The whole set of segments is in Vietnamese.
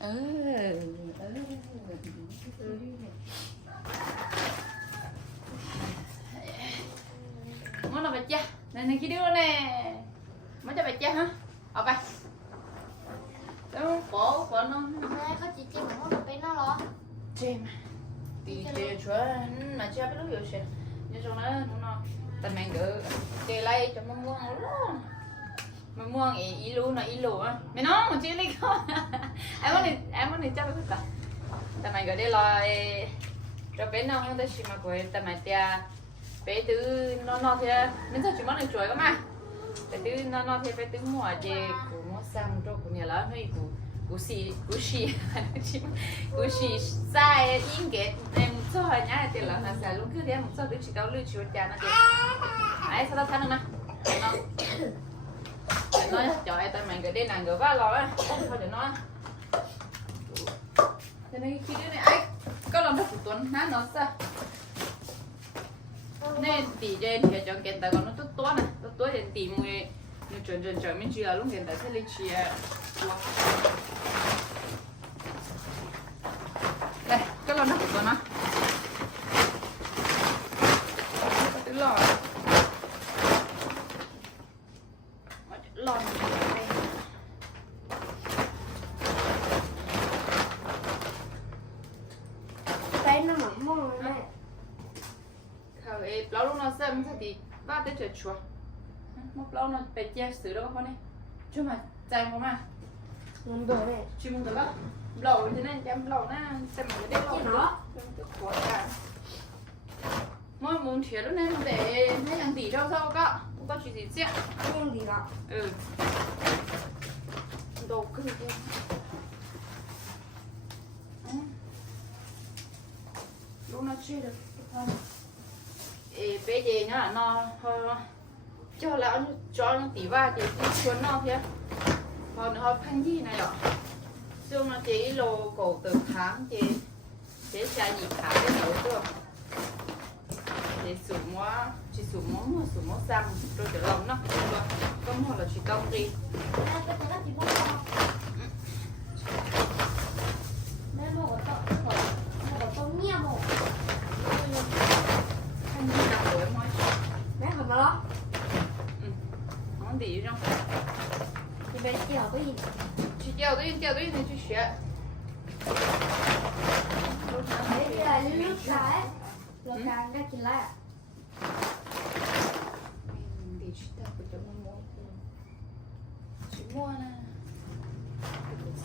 ừ ừ ừ món là bạch cha. Này này kia đứa nè. Món cho bạch cha hả? Ờ, ở vậy đó. Cổ cổ nó có chị chị món là bên nó lo. Chị mà thì chị chuẩn mà chưa biết lúc gì như sau đó nó tầm mình cứ chị lấy cho mua muốn luôn. Mua mua ý ý luôn là ý luôn mà nó mà chị lấy con. Em muốn đi em muốn đi chơi với ta. Tần đi lo cho bé nó không tới chỉ mà quên tần mình tia bé thứ nó nó thì mình sẽ chỉ món này chuối cơ mà. Bé thứ nó nó thì bé thứ mua gì của mua sang cho của nhà lớn hay của của xì của xì của xì sai yên cái em cho hồi nhá thì là là sai luôn cứ thế một số đứa chỉ tao lưu chuột cha nó kìa ai sao tao thấy nó nó nói trời ơi tao mày gọi đây nàng gọi vào lò á thôi để nói thế nên khi đứa này ấy có lòng được của tuấn. Nó nó sao? Nên tỷ trên thì cho kiện tài còn nó tốt tốt này tốt tốt thì tỷ mùi như chuẩn chuẩn chuẩn. Mình chưa lúc hiện tại sẽ lên chia đây cái lon nó của nó cái lon lon cái nó mỏng mỏng này lâu lúc nó xem thì ba tới trời chùa? Một lâu nó bị che xử đâu con này chứ mà chạy không à? Làm đồ này. Chỉ muốn được lâu thế nên em lâu na xem mà cái đấy nó của cả mỗi muốn chuyện lúc này để mấy thằng tỷ cho sao có không có chuyện gì chứ? Không gì đó. Ừ. Đồ cứ Ừ. lúc nó chơi được Ê, bây giờ nhá nó cho lão cho nó tí ba thì xuống nó thế còn nó phanh gì này ạ? Xương nó chỉ lô cổ từ tháng thì chế xa gì tháng cái đầu được để sủ mua chỉ sủ mua mua sủ mua xăm rồi cái lòng nó có không là chỉ công đi Mẹ cái này nó chỉ muốn sao Mẹ mua cái tóc mua cái tóc nhia mua phanh gì nào của em nói Mẹ không mà lo không tỷ trong thì bé chỉ học cái gì chỉ教对教对你去学Đấy là lúc cái lúc cái cái chỉ là để chỉ ta của cho mua chỉ mua nè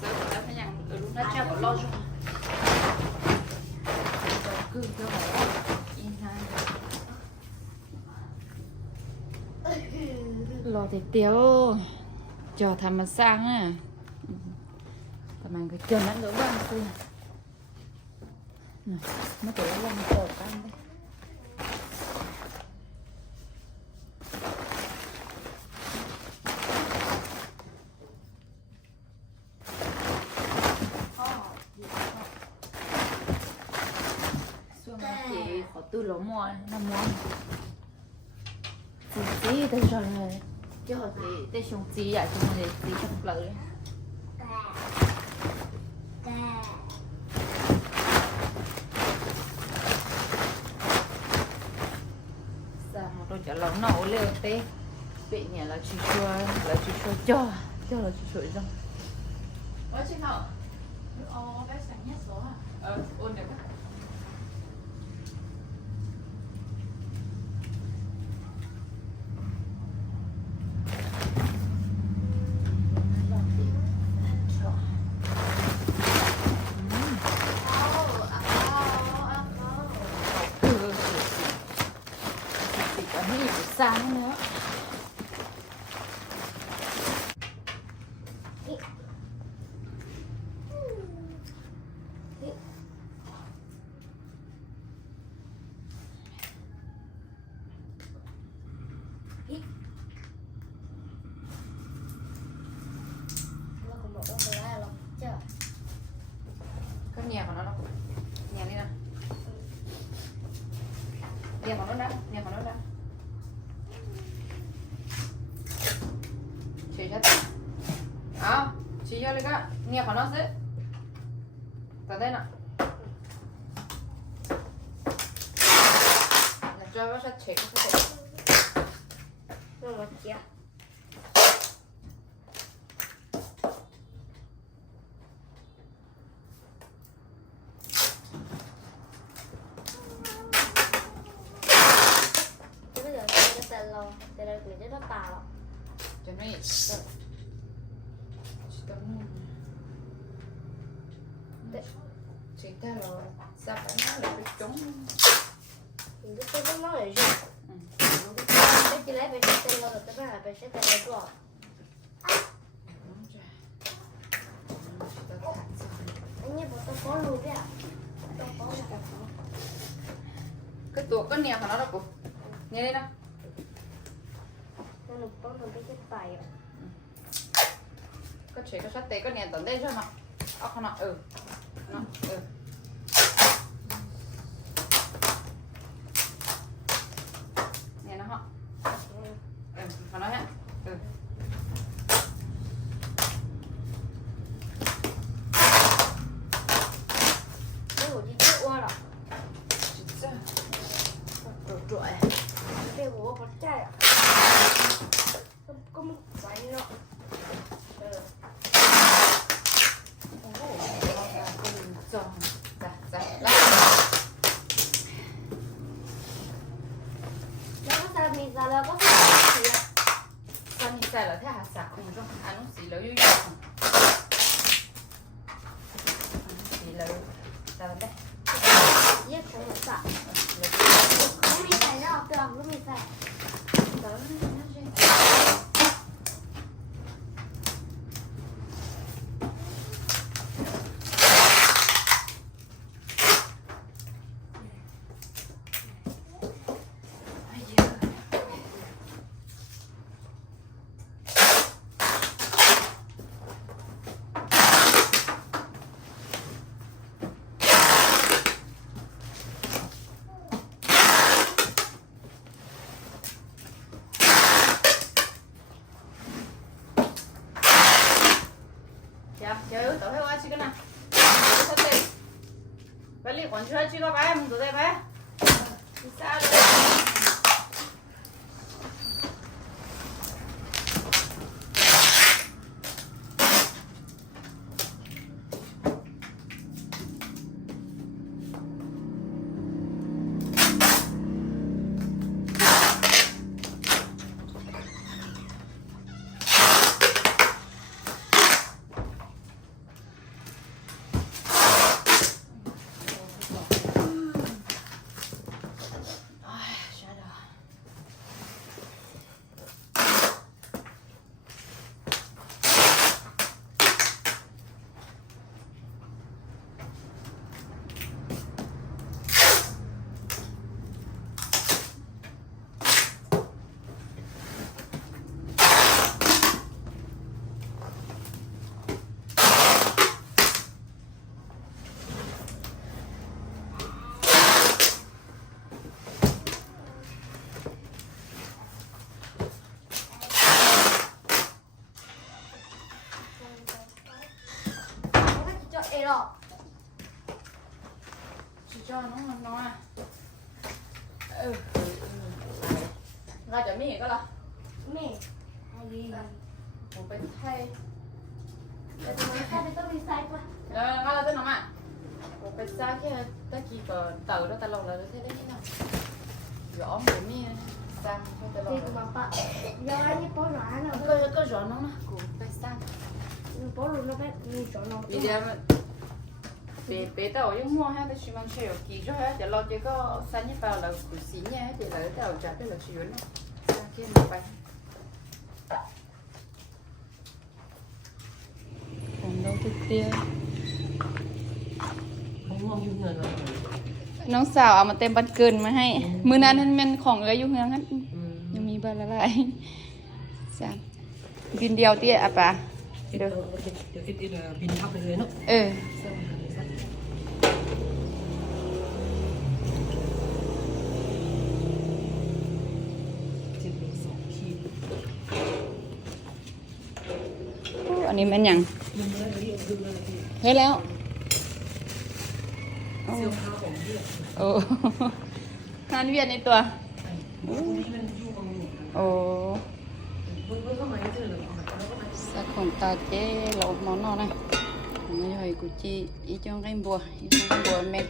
sớm đã phải nhận ở lúc đó cha của lo rồi cứ cho họ in hai lo thì tiêu cho thầm mà sang à tầm mình cái chân nó đỡ băng thôi này, nó tự làm tổ tăng đây xuống lỗ mua, nó mua. Chỉ chỉ tới rồi chứ họ chỉ tới xuống chỉ vậy chúng mình chỉ trong lợi sao mà tôi chả lòng cái vị nhà là chỉ chua, là chỉ chua, cho cho là chỉ chua cho quá trình Hậu Ồ, bé sáng nhất số à? Ờ, ôn được Ừ, thì có nhiều sáng nữa nó còn một con là lọc chưa Cái nhà của nó đâu Nhà đi nè Nhà của nó đã Nhà của nó đã Chị cho ta À Chị cho đi cả Nhà của nó sẽ tao đây nè là cho nó sẽ chết nó sẽ nó mà chia Thế bây giờ tôi sẽ tên lâu, tên lâu gửi cho nó tà lắm. cho nó ít chỉ tao mua Đấy. chỉ ta là sao phải nói là cái trống Mình cứ tên nó nói là gì? Ừ. Cái chị lấy về cho tên lâu rồi tôi nói là về sẽ tên lâu rồi. đúng rồi chỉ tao thẳng sao Anh nhớ bọn tôi có luôn đấy ạ. Tôi có là cái tuột cái nèo nó đâu cô nghe đây nè nó lục có một cái tài ạ. có chuyện có sát tế có nèo tận đây cho nó ở không nó ừ nó ừ 你说这个玩意 chợ mì là Mẹ. Hay gì? một bên thay tôi sao để tôi đi sai quá. rồi ra là tên nào mà một bên xa kia ta chỉ có tờ đó ta lồng là thế đấy như nào rõ một mì sang cho ta Thì lồng của bà. Giờ anh ấy bỏ nó. có có rõ nó mà của bên sang Bỏ luôn nó bé. Mình rõ nó. vì giờ mà bé bé tao yung mua chỉ chơi ha để như vào là của xí nha thì là cái là chỉ nó sang kia mà bay còn đâu thực tiêu มะม่วงยุ่งเงินเลยน้องสาวเอามาเต็มบันเกินมาให้ มือนั้นมันเป็นของเอ้ยอยู่เฮืองนั้นอืมยังมีบาละลายสามบินเดียวเตี้ยอะปะเดี๋ยวเดี๋ยวคิดอีกบินทับไปเลยเนาะเออ ส นี่ม่นยังเฮ้ยแล้วโอ้งานเวียนในตัวโอ้สักของตาเจ๊เราหมอนอนะไม่ใช่กุจีอีจองไก่บัวอีจองไก่บัวแม่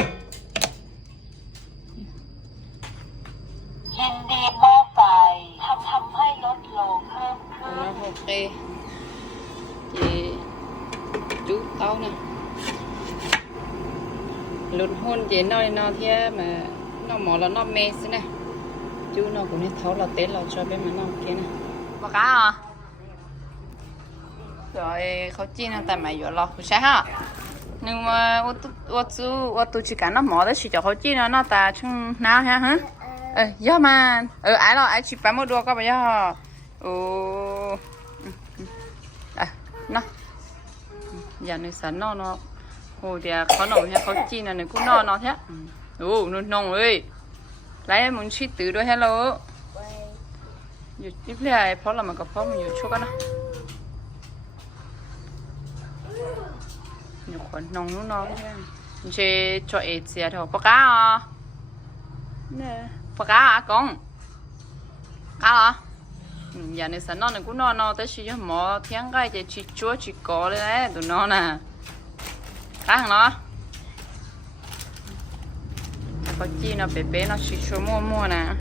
thế mà nó mỏ là nó mê xí nè chú nó cũng nên thấu là tế là cho bên mà nó kia nè mà cá à rồi khó chi nên tại mà vừa lo cũng sẽ ha nhưng mà ô tu ô tu ô tu chỉ cần nó mỏ đó chỉ cho khó chi nó nó ta chung nào ha hả? Ờ do mà. Ờ ai lo ai chỉ phải một đua các bạn nhá ô, à ờ, nó. Dạ, Giờ nó sẵn nó nó. Hồ thì dạ, khó nổi ha khó chi là nó cũng no nó thế. Ừ. Ồ, nôn nông ơi Lấy em muốn chít tử đôi hello. Dù tiếp lẽ ai phó là mà có phó mình dù chút á Nhiều khuẩn nông nó nông nha Mình sẽ cho ế xe thôi. Bà cá à? Bà cá à con? Cá à? Ừ, nhà này sẵn nó này cũng nó nó Tới chỉ cho mỏ. Thiên cái Chỉ chúa chỉ có đấy Tụi à. nó nè Cá hàng nó cocina bebê nó chỉ cho mua mua nè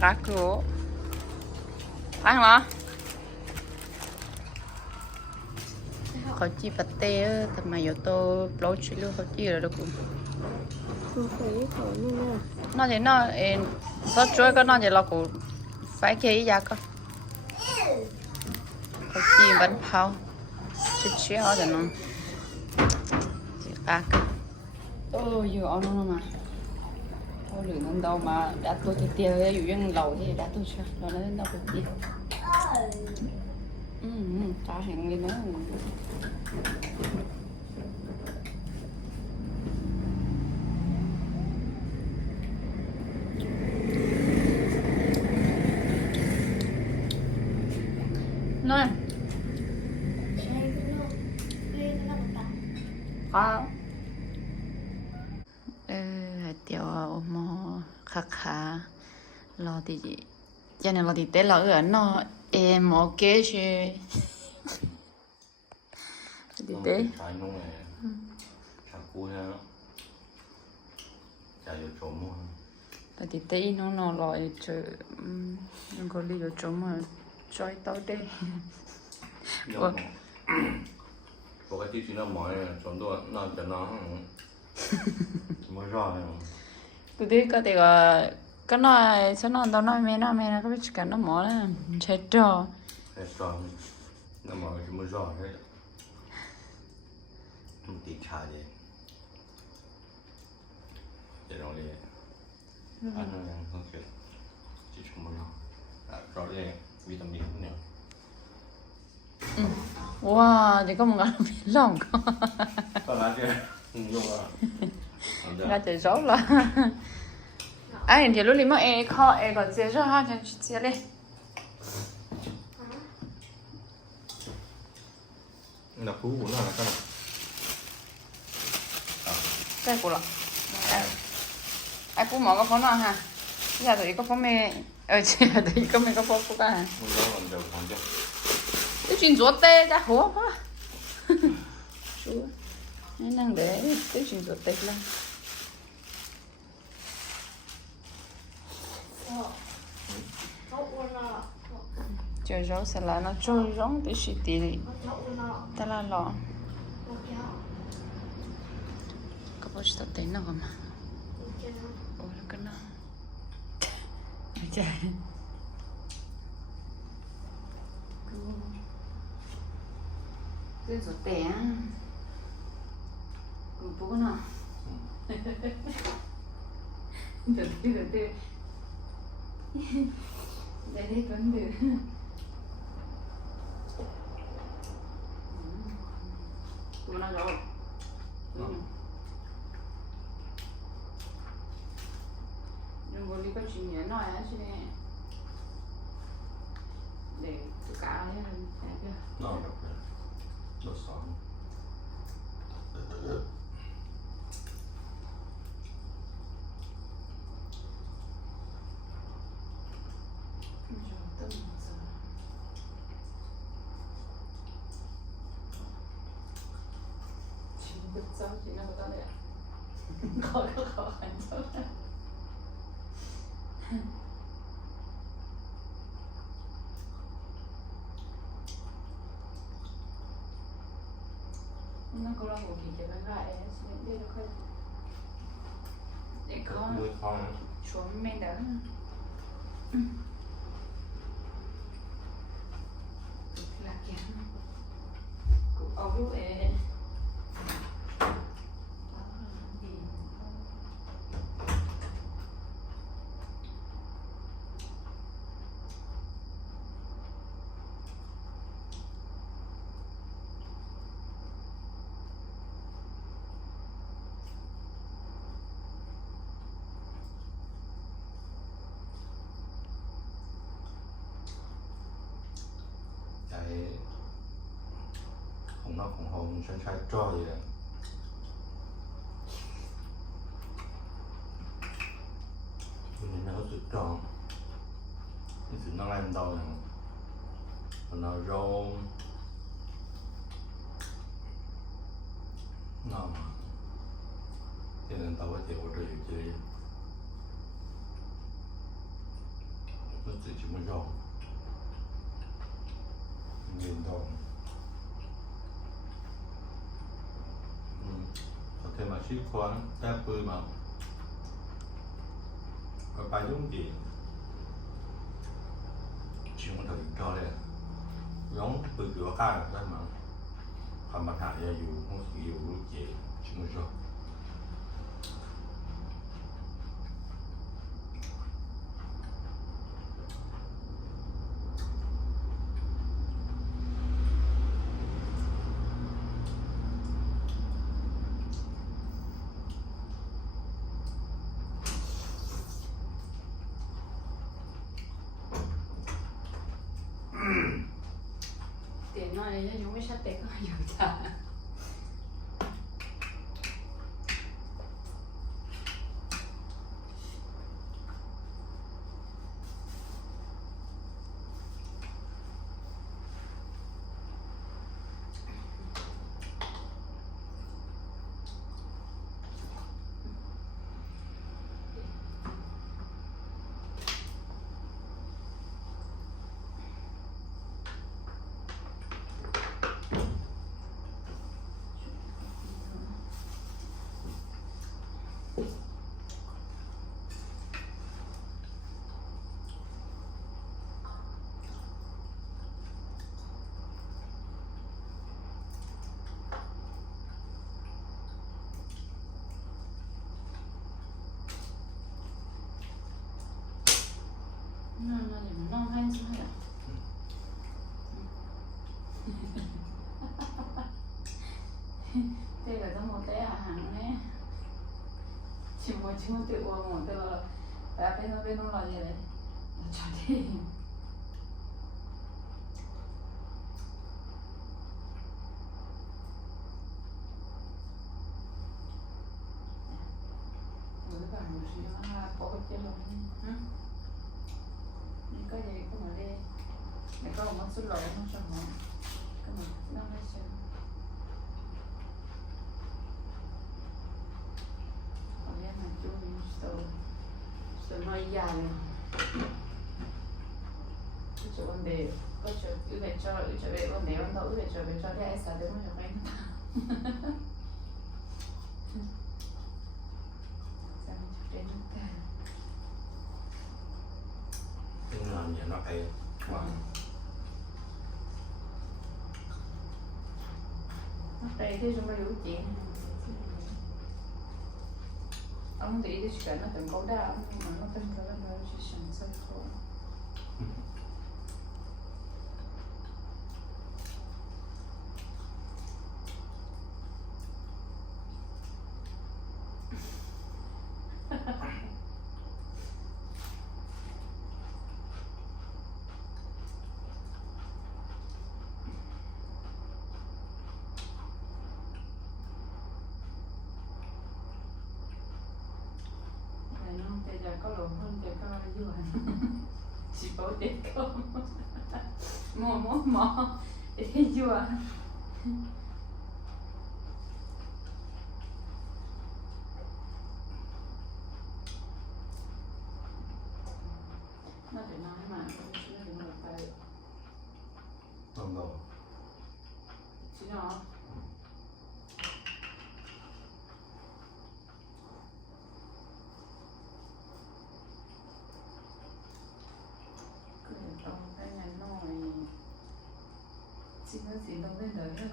cá cứu phải không ạ khó chi vật tê á thật mà giờ tô lâu chỉ lưu khó chi rồi đâu cũng nó thì nó eh, em sao chuối, có nó thì là cũng phải kia ra con khó chi bánh phao. Chút xíu thì nó chỉ cá ôi giờ nó mà ôi lửa nó đâu mà đã tôi thì tiêu ấy dụ như lẩu thì đã tôi chưa nó đến đâu được gì ừ ừ, ta hẹn đi thì cho nên là thì tế là ở nó em ok chứ. Thì tế phải nung này thằng cua ra chả vô chỗ mua. Tại thì tế nó nó loại chứ không có đi vô chỗ mà chơi tối đi. Ủa? Bộ cái tiêu chí nó mỏi chúng tôi nó cho nó mới rồi tôi thấy có thể là cái nói sao nó tao nói mẹ nó mẹ nó có biết cả nó mỏ đó chết trò แค่รอดน้ำหมอจะไม่รอดเลยมันติดชาเลยเดี๋ยวเราเลยอันนั้นยังต้องเกิดจิตชมเราเราเรียกวิตามินเนี่ย wow thì có một cái biết lòng ตอนนั้นเนี่ยยุ่งอ่ะ ra chạy gió là ai thì lúc mà em khó em còn dễ cho ha chẳng chỉ dễ lên. Là cú của nó là cái nào? Ờ. Cái của nó ai cú mỏ có phó nó ha giờ tụi có phó mẹ. Ở chị là tụi có mẹ có phó của ta hả? Cái chuyện rửa tê ra hố quá. Nên đang để cái chuyện rửa tê lên. cho rau sẽ là nó trôn rong tới xịt tì ta là lọ có bao nhiêu tiền nào mà ôi cái nó trời cái số tiền cũng bố nó. 你这这个对。ஜெயலேட் வந்து உணவோ đừng có đi có chuyện nhớ nói á chứ nè để cả lên là được rồi nó sống 그쵸? 지금 보다네요. 걸어가 완전. nó có lòng của kỳ cho nó lại xin đi được không để ของนอกของหอมฉันใช้จ้อยเลยคุณเห็นเขาสุดจองนี่ถึงน้องอนนั้นดองอย่างนาวัดอยู่จม那么，现在到我姐我这有接，我ง己没用。Không hồn sẽ sai cho gì đấy mình nó tự tròn cái sự nó làm đâu là nó rô nó mà thì nên tao có thể hỗ trợ được chơi nó tự chỉ muốn rô nhìn thôi ừ. có thể mà ship khoán tép bươi mà có bài giống gì chỉ muốn thời cho đây giống bươi cửa ca được đấy mà còn mặt hạ ya dù không sử dụng lúc gì chỉ muốn cho tiền nó này nó giống cái sách tiền có nhiều trả nó nó thì nó hay sao hả đây là cái một cái hàng này chỉ một chỉ một tự uống một tự đã bên nó bên nó là gì đấy? Dạ. Đi. thế với cả xíu là có cái rồi hả những gì cũng ở đây. Để có một số lỗi nó cho họ cái mà nó mới xem còn em mà chú mình sợ sợ nói dài chỗ vấn đề có chỗ ưu về cho ưu trở vấn đề vấn nó Sao mình chụp trên chúng ta nhưng mà nhà nó hay quá 해주는 걸 여기 아무도 이길 수가 않았던 거다. 아무도 만났던 사람을 주시는 사람. Мама, мама, идет. Não, não. Tchau. Xin nó xin đông lên đời nó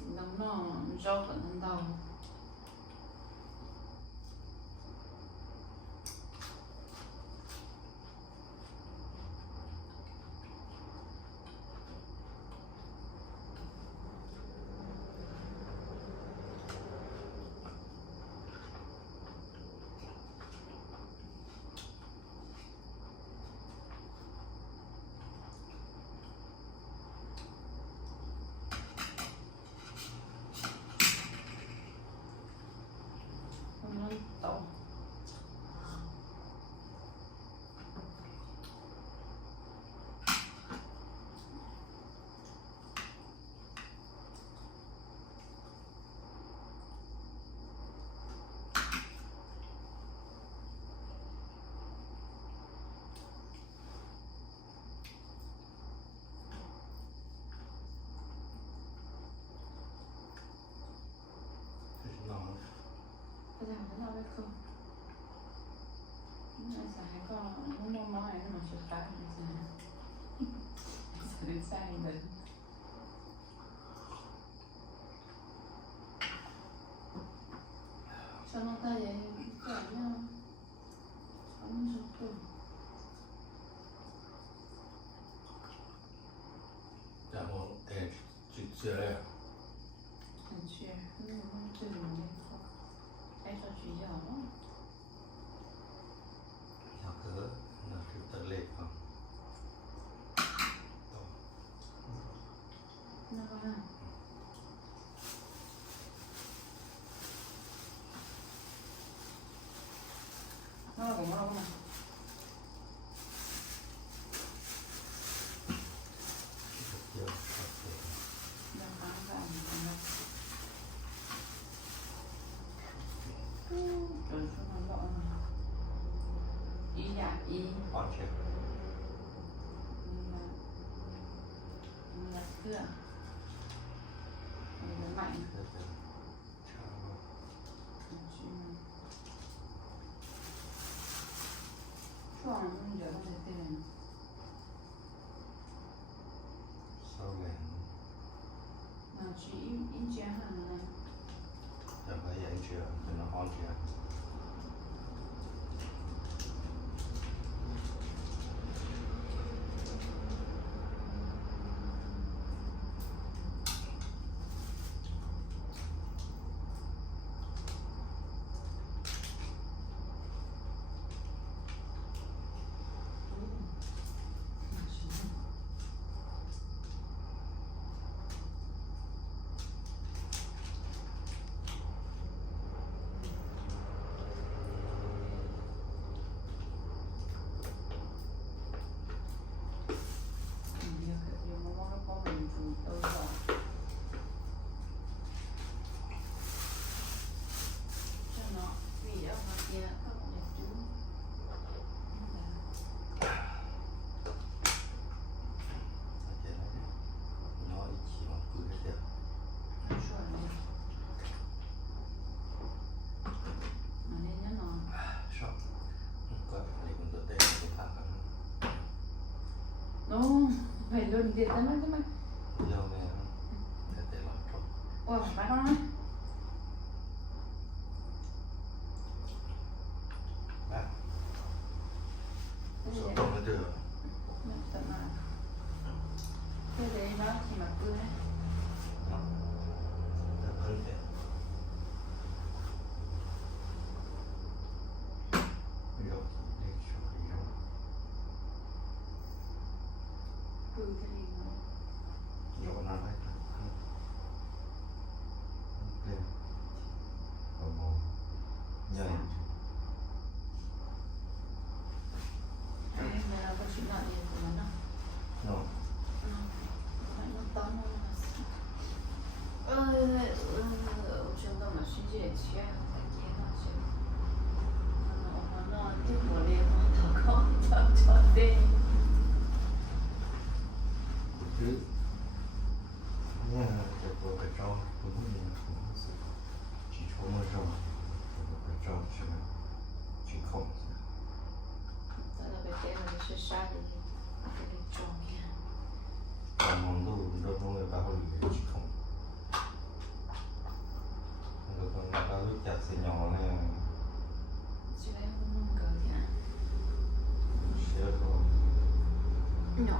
xin vẫn ăn đâu không nó to bây giờ nó làm được không nó sẽ hay có nó mua món này nó mà chụp cái thì sẽ sẽ đến sai đến sao nó ta vậy chả nhau không chụp được 然准说很多啊。一呀一，而且嗯，嗯，个，嗯，买，这个差嗯，去。撞你这个得得。稍微那去一一间哈呢？要把研究可能好点。 โอ้ไปรุ่นเด็ดแล้วมั้งใช่ไหม ยาวแนวแต่แต่หลังก็ โอ้ยไปแล้วนะ 就也需要再接上去。嗯，我们呢，就努力。